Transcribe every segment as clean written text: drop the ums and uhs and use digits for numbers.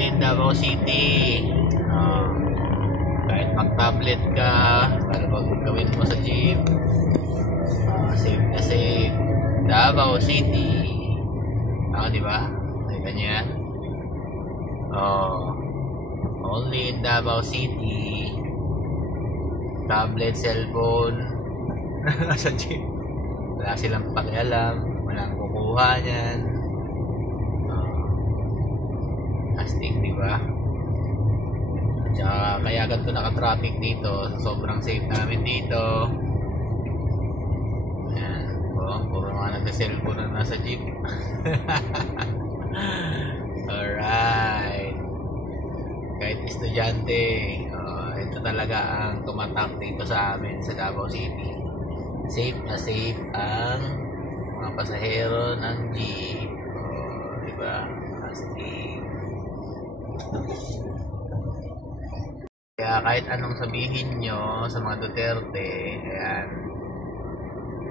only in Davao City. Kahit mag-tablet ka, gawin mo sa jeep, safe na safe. Davao City. Diba? Nakita niyo yan? Only in Davao City. Tablet, cellphone, sa jeep. Wala silang pakialam, walang kukuha niyan. Astig, diba? Tsaka kaya ganito naka-traffic dito. Sobrang safe namin dito. Ayan. Puro mga nagsa-cellphone na nasa jeep. Alright. Kahit estudyante, ito talaga ang tumatak dito sa amin sa Davao City. Safe na safe ang mga pasahero ng jeep. Diba? Astig. Kaya kahit anong sabihin nyo sa mga Duterte, ayan,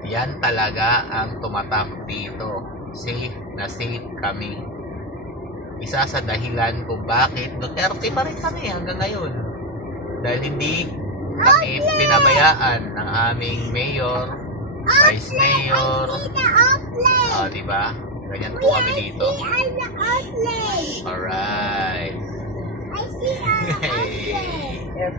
yan talaga ang tumatak dito. Safe na safe kami. Isa sa dahilan kung bakit Duterte pa rin kami hanggang ngayon. Dahil hindi kami pinabayaan ng aming mayor, vice mayor. Diba? Ganyan po kami dito. Alright. I see an outlet.